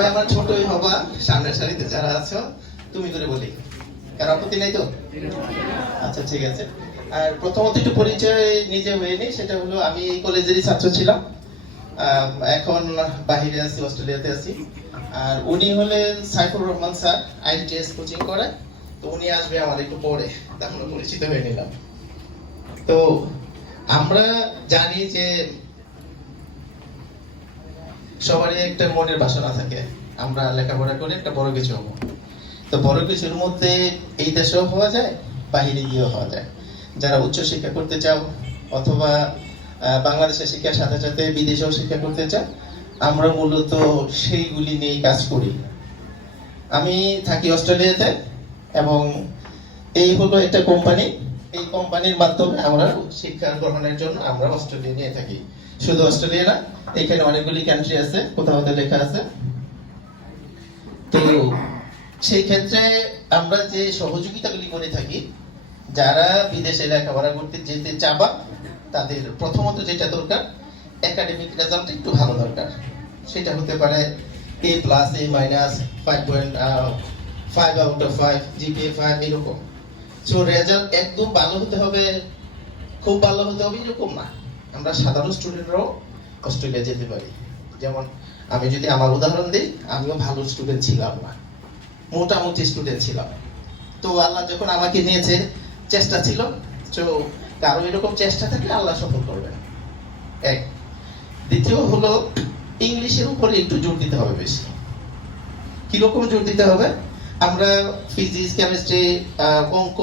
সবাই আমার ছোটই হবা, সামনের সারিতে যারা আছো তুমি করে বলি, কারণ আপত্তি নাই তো? আচ্ছা ঠিক আছে। আর প্রথমত একটু পরিচয় নিজে হয়ে নিই, সেটা হলো আমি এই কলেজেরই ছাত্র ছিলাম, এখন বাহিরে আছি, অস্ট্রেলিয়াতে আছি। আর উনি হলেন Saifur Rahman sir, IELTS coaching করে। তো উনি আসবে আমার একটু পরে, তাহলে পরিচিত হয়ে নিলাম। তো আমরা জানি যে সবারই একটা মনের বাসনা থাকে, আমরা লেখাপড়া করে একটা বড় কিছু হবো। তো বড় কিছুর মধ্যে এই দেশেও হওয়া যায়, বাহিরে গিয়েও হওয়া যায়। যারা উচ্চ শিক্ষা করতে চাও অথবা বাংলাদেশের শিক্ষার সাথে সাথে বিদেশেও শিক্ষা করতে চাও, আমরা মূলত সেইগুলি নিয়ে কাজ করি। আমি থাকি অস্ট্রেলিয়াতে, এবং এই হলো একটা কোম্পানি। এই কোম্পানির মাধ্যমে আমরা শিক্ষা গ্রহণের জন্য আমরা অস্ট্রেলিয়া নিয়ে থাকি। শুধু অস্ট্রেলিয়া না, এখানে অনেকগুলি কান্ট্রি আছে, কোথাও কোথাও লেখা আছে। তো সেই ক্ষেত্রে আমরা যে সহযোগিতাগুলি করে থাকি, যারা বিদেশে লেখাপড়া করতে যেতে চাবা তাদের প্রথমত যেটা দরকার, একাডেমিক রেজাল্ট একটু ভালো দরকার। সেটা হতে পারে A+, A-, 5 out of 5, GPA 5, এরকম। সো রেজাল্ট একদম ভালো হতে হবে, খুব ভালো হতে হবে এরকম না। আমরা সাধারণ স্টুডেন্টরাও অস্ট্রেলিয়া যেতে পারি। যেমন আমি যদি আমার উদাহরণ দিই, আমিও ভালো স্টুডেন্ট ছিলাম না, মোটামুটি স্টুডেন্ট ছিলাম। তো আল্লাহ যখন আমাকে নিয়েছে, চেষ্টা ছিল। তো কারো এরকম চেষ্টা থাকলে আল্লাহ সফল করবেন। এক। দ্বিতীয় হলো ইংলিশের উপরে একটু জোর দিতে হবে বেশি। কিরকম জোর দিতে হবে? আমরা ফিজিক্স, কেমিস্ট্রি, অঙ্ক,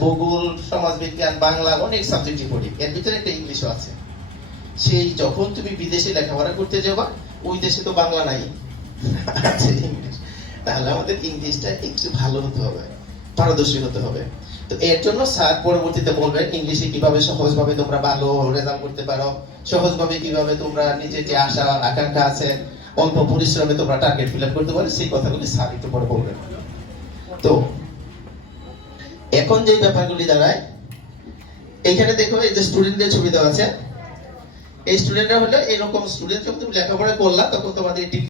ভূগোল, সমাজবিজ্ঞান, বাংলা অনেক সাবজেক্টই পড়ি, এর ভিতরে একটা ইংলিশও আছে। সেই যখন তুমি বিদেশে লেখাপড়া করতে যাবা, ওই দেশে তো বাংলা নাই, আছে ইংলিশ। তাহলে আমাদের ইংলিশটা একটু ভালো হতে হবে, পারদর্শী হতে হবে। তো এর জন্য স্যার পরবর্তীতে বলবেন ইংলিশে কিভাবে সহজভাবে তোমরা ভালো রেজাল্ট করতে পারো, সহজভাবে কিভাবে তোমরা নিজের যে আশা আকাঙ্ক্ষা আছে অল্প পরিশ্রমে তোমরা টার্গেট ফিল আপ করতে পারো, সেই কথাগুলি স্যার একটু পরে বলবেন। তো এখন যে ব্যাপারগুলি দাঁড়ায়, এখানে দেখো এই যে স্টুডেন্টদের ছবি দেওয়া আছে। এই স্টুডেন্টরা হলো এরকম স্টুডেন্ট, যখন তুমি লেখাপড়া করলা তখন তোমাদের